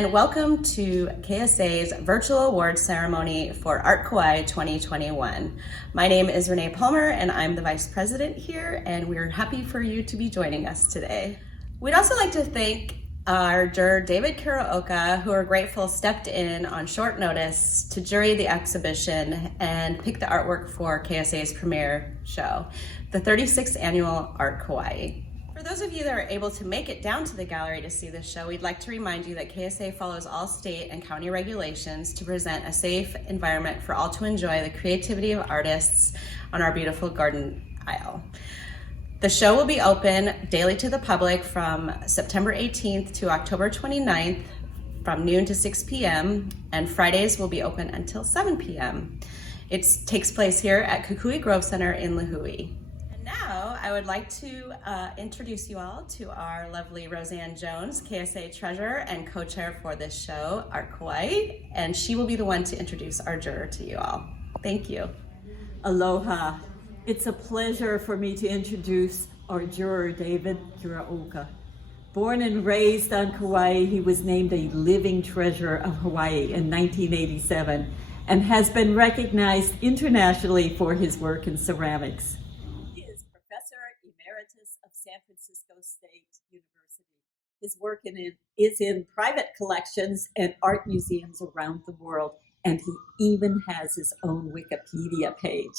and welcome to KSA's virtual award ceremony for ART Kaua'i 2021. My name is Renee Palmer and I'm the Vice President here, and we're happy for you to be joining us today. We'd also like to thank our juror David Karaoka, who we're grateful stepped in on short notice to jury the exhibition and pick the artwork for KSA's premiere show, the 36th annual ART Kaua'i. For those of you that are able to make it down to the gallery to see this show, we'd like to remind you that KSA follows all state and county regulations to present a safe environment for all to enjoy the creativity of artists on our beautiful garden aisle. The show will be open daily to the public from September 18th to October 29th from noon to 6 p.m. and Fridays will be open until 7 p.m. It takes place here at Kukui Grove Center in Lihue. Now, I would like to introduce you all to our lovely Roseanne Jones, KSA Treasurer and co-chair for this show, ART Kaua'i, and she will be the one to introduce our juror to you all. Thank you. Aloha. It's a pleasure for me to introduce our juror, David Karaoka. Born and raised on Kauai, he was named a Living Treasure of Hawaii in 1987 and has been recognized internationally for his work in ceramics. Of San Francisco State University. His work is in private collections and art museums around the world, and he even has his own Wikipedia page.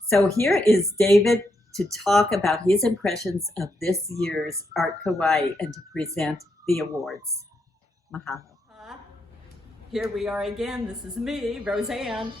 So here is David to talk about his impressions of this year's ART Kaua'i and to present the awards. Mahalo. Here we are again. This is me, Roseanne,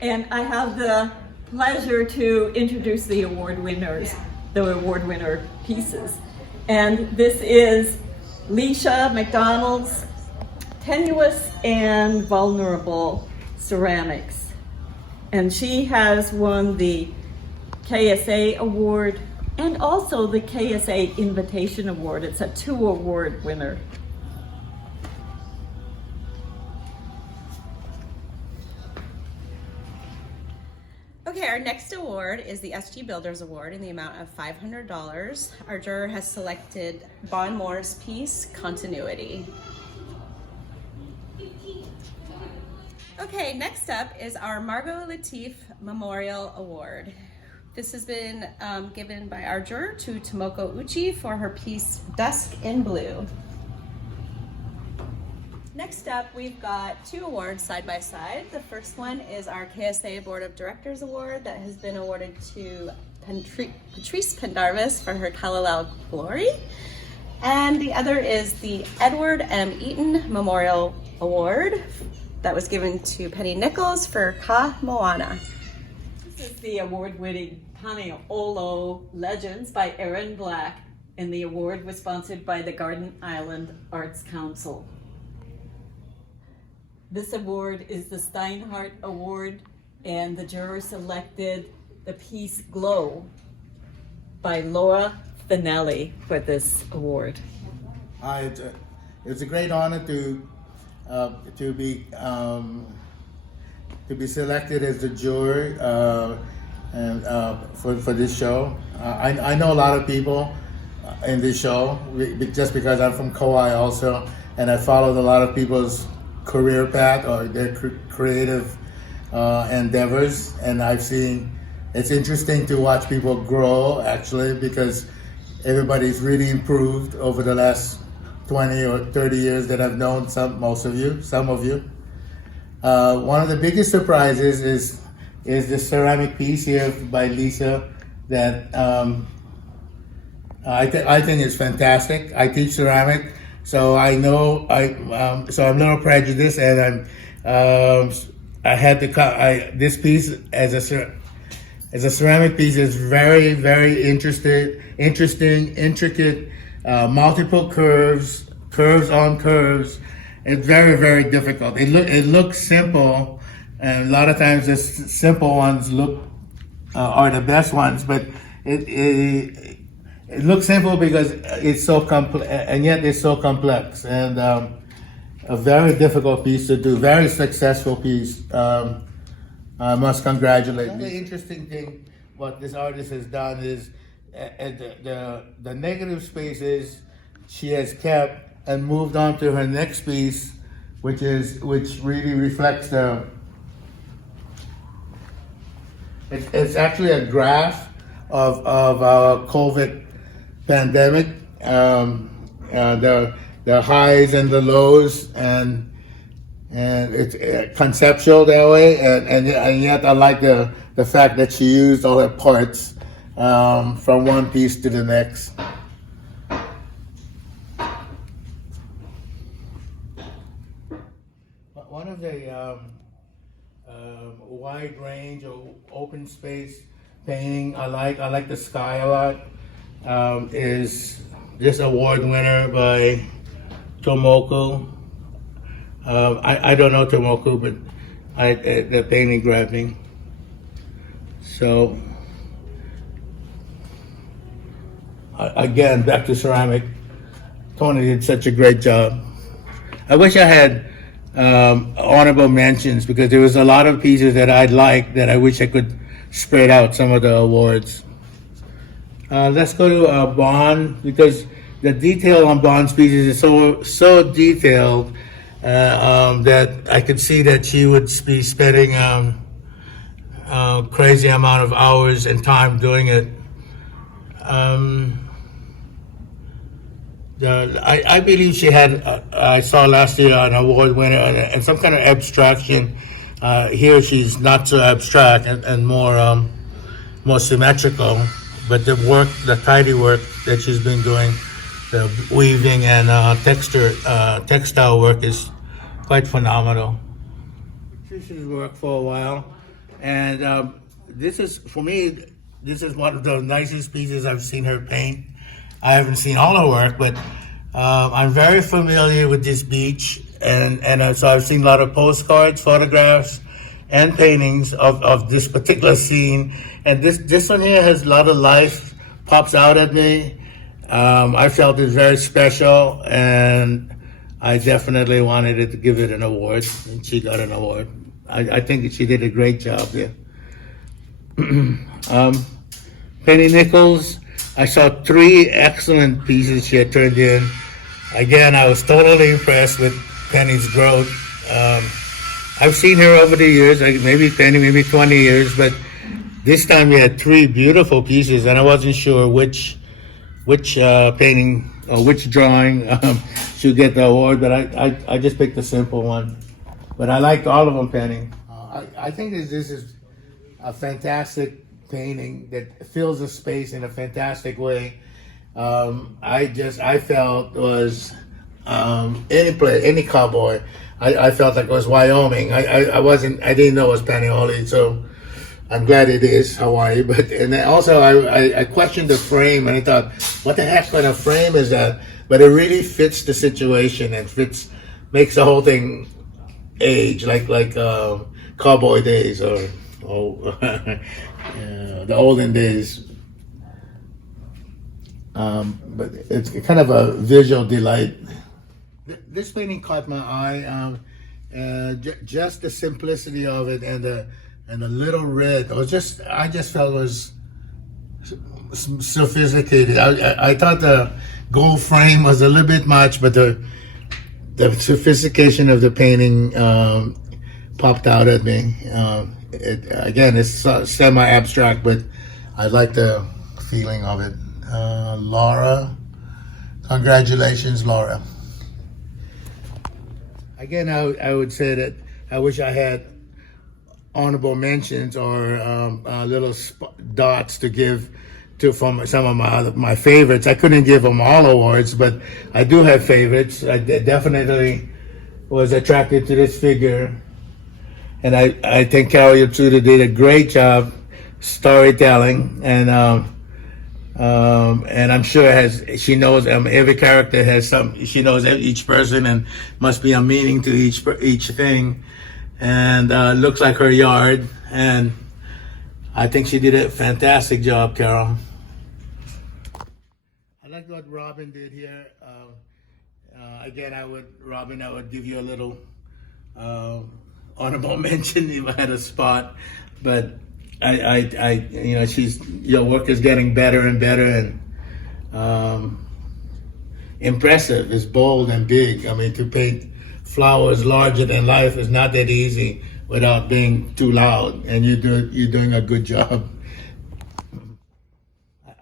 and I have the pleasure to introduce the award winners. The award winner pieces. And this is Leisha McDonald's Tenuous and Vulnerable Ceramics. And she has won the KSA Award and also the KSA Invitation Award. It's a 2-award winner. Okay, our next award is the SG Builders Award in the amount of $500. Our juror has selected Bon Moore's piece, Continuity. Okay, next up is our Margot Latif Memorial Award. This has been given by our juror to Tomoko Uchi for her piece, Dusk in Blue. Next up, we've got 2 awards side by side. The first one is our KSA Board of Directors Award that has been awarded to Patrice Pendarvis for her Kalalau Glory. And the other is the Edward M. Eaton Memorial Award that was given to Penny Nichols for Ka Moana. This is the award-winning Pane'olo Legends by Aaron Black, and the award was sponsored by the Garden Island Arts Council. This award is the Steinhardt Award, and the juror selected the piece Glow by Laura Finelli for this award. It's a great honor to be selected as the juror and for this show. I know a lot of people in this show just because I'm from Kauai also, and I followed a lot of people's career path or their creative endeavors, and I've seen it's interesting to watch people grow actually, because everybody's really improved over the last 20 or 30 years that I've known some of you. One of the biggest surprises is this ceramic piece here by Lisa that I think is fantastic. I teach ceramic. So I know so I'm a little prejudiced, and I had to this piece as a ceramic piece is very, very interesting, intricate, multiple curves on curves. It's very, very difficult. It looks simple, and a lot of times the simple ones are the best ones, but it looks simple because it's so complex, and yet it's so complex, and a very difficult piece to do. Very successful piece. I must congratulate you. The interesting thing, what this artist has done is the negative spaces she has kept and moved on to her next piece, which really reflects the. It's actually a graph of our COVID pandemic, the highs and the lows, and it's conceptual that way, and yet I like the fact that she used all her parts from one piece to the next. One of the wide range of open space painting I like the sky a lot. Is this award winner by Tomoko. I don't know Tomoko, but the painting grabbed me. So again, back to ceramic. Tony did such a great job. I wish I had honorable mentions, because there was a lot of pieces that I'd like that I wish I could spread out some of the awards. Let's go to Bond, because the detail on Bond's pieces is so detailed that I could see that she would be spending crazy amount of hours and time doing it. I believe she had, I saw last year an award winner and some kind of abstraction. Here she's not so abstract and more symmetrical, but the tidy work that she's been doing, the weaving and textile work is quite phenomenal. Patricia's worked for a while, and this is, for me, this is one of the nicest pieces I've seen her paint. I haven't seen all her work, but I'm very familiar with this beach, and so I've seen a lot of postcards, photographs, and paintings of this particular scene. And this one here has a lot of life, pops out at me. I felt it's very special, and I definitely wanted to give it an award, and she got an award. I think she did a great job there. Penny Nichols, I saw 3 excellent pieces she had turned in. Again, I was totally impressed with Penny's growth. I've seen her over the years, maybe 20 years, but this time we had 3 beautiful pieces, and I wasn't sure which painting or which drawing should get the award, but I just picked a simple one. But I liked all of them, Penny. I think this is a fantastic painting that fills the space in a fantastic way. I felt was any cowboy. I felt like it was Wyoming. I didn't know it was Panioli, so I'm glad it is Hawaii. And then also I questioned the frame, and I thought, what the heck kind of frame is that? But it really fits the situation and makes the whole thing age like cowboy days or the olden days. But it's kind of a visual delight. This painting caught my eye. Just the simplicity of it and the little red. I just felt it was sophisticated. I thought the gold frame was a little bit much, but the sophistication of the painting popped out at me. Again, it's semi-abstract, but I like the feeling of it. Laura, congratulations, Laura. Again, I would say that I wish I had honorable mentions or little dots to give to from some of my favorites. I couldn't give them all awards, but I do have favorites. I definitely was attracted to this figure, and I think Carol Yatsuda did a great job storytelling, and I'm sure she knows every character has she knows each person and must be a meaning to each thing, and looks like her yard, and I think she did a fantastic job, Carol. I like what Robin did here. Again, I would give you a little honorable mention if I had a spot, but your work is getting better and better, and impressive. It's bold and big. I mean, to paint flowers larger than life is not that easy without being too loud, and you're doing a good job.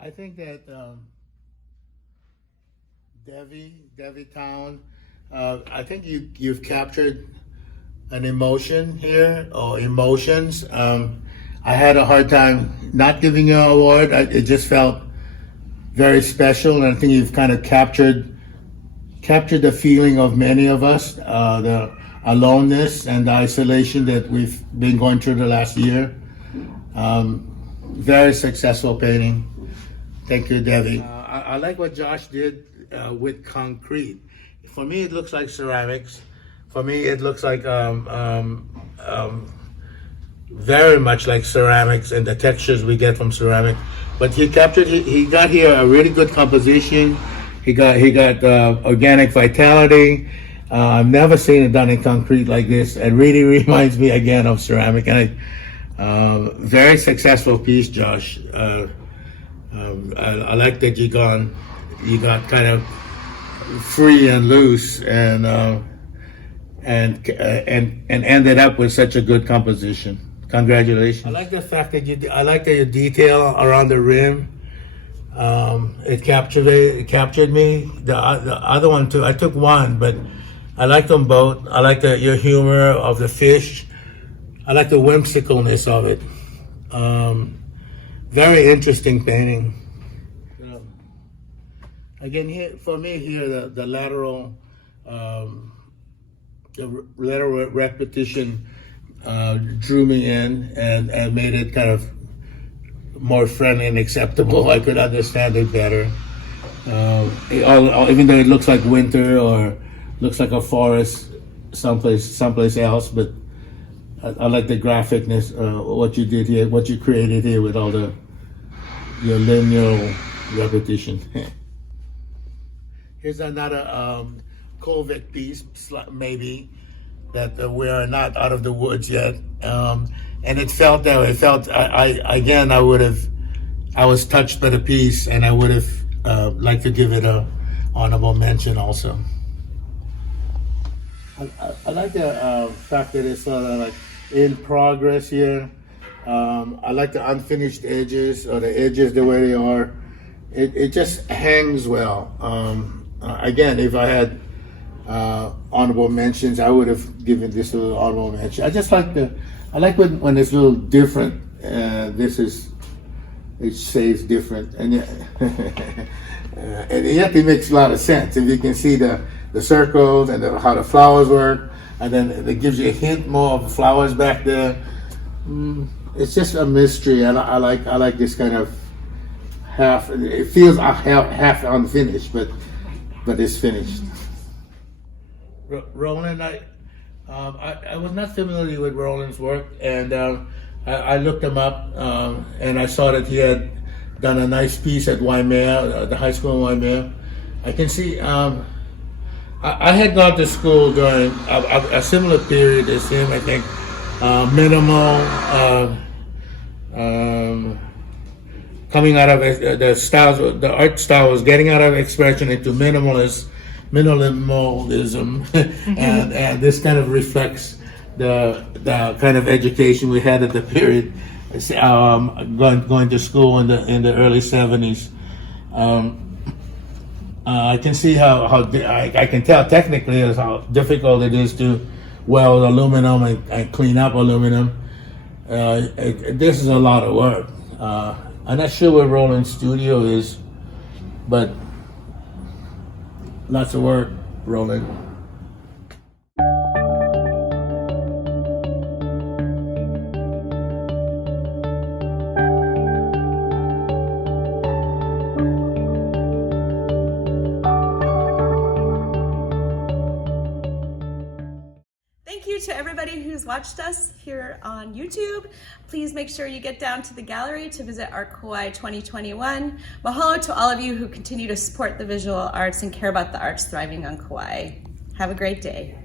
I think that Devi Town, I think you've captured an emotion here, or emotions. I had a hard time not giving you an award. It just felt very special, and I think you've kind of captured the feeling of many of us, the aloneness and the isolation that we've been going through the last year. Very successful painting. Thank you, Devi. I like what Josh did with concrete. For me, it looks like ceramics. For me, it looks like very much like ceramics and the textures we get from ceramic. But he got here a really good composition. He got organic vitality. I've never seen it done in concrete like this. It really reminds me again of ceramic. And very successful piece, Josh. I like that you got kind of free and loose and ended up with such a good composition. Congratulations. I like the fact that you detail around the rim. It captured me. The other one too. I took one, but I like them both. I like your humor of the fish. I like the whimsicalness of it. Very interesting painting. Again, here for me, the lateral repetition drew me in and made it kind of more friendly and acceptable. I could understand it better. Even though it looks like winter or looks like a forest someplace else, but I like the graphicness, what you did here, what you created here with all your linear repetition. Here's another Colvick piece, maybe, that we are not out of the woods yet. And it felt that way. It felt, I was touched by the piece, and I would have liked to give it a honorable mention also. I like the fact that it's sort of like in progress here. I like the unfinished edges, or the edges the way they are. It just hangs well. Again, if I had honorable mentions, I would have given this a little honorable mention. I like when it's a little different. It says different, and yet it makes a lot of sense. If you can see the circles and how the flowers work, and then it gives you a hint more of the flowers back there. It's just a mystery, and I like this kind of half. It feels half unfinished, but it's finished. Roland, I was not familiar with Roland's work, and I looked him up, and I saw that he had done a nice piece at Waimea, the high school in Waimea. I can see. I had gone to school during a similar period as him. I think minimal, coming out of the art style was getting out of expression into minimalism, and this kind of reflects the kind of education we had at the period. Going to school in the early 70s. I can see how I can tell technically how difficult it is to weld aluminum and clean up aluminum. This is a lot of work. I'm not sure where Roland's studio is, but lots of work, Roland. Thank you to everybody who's watched us here on YouTube. Please make sure you get down to the gallery to visit ART Kaua'i 2021. Mahalo to all of you who continue to support the visual arts and care about the arts thriving on Kauai. Have a great day.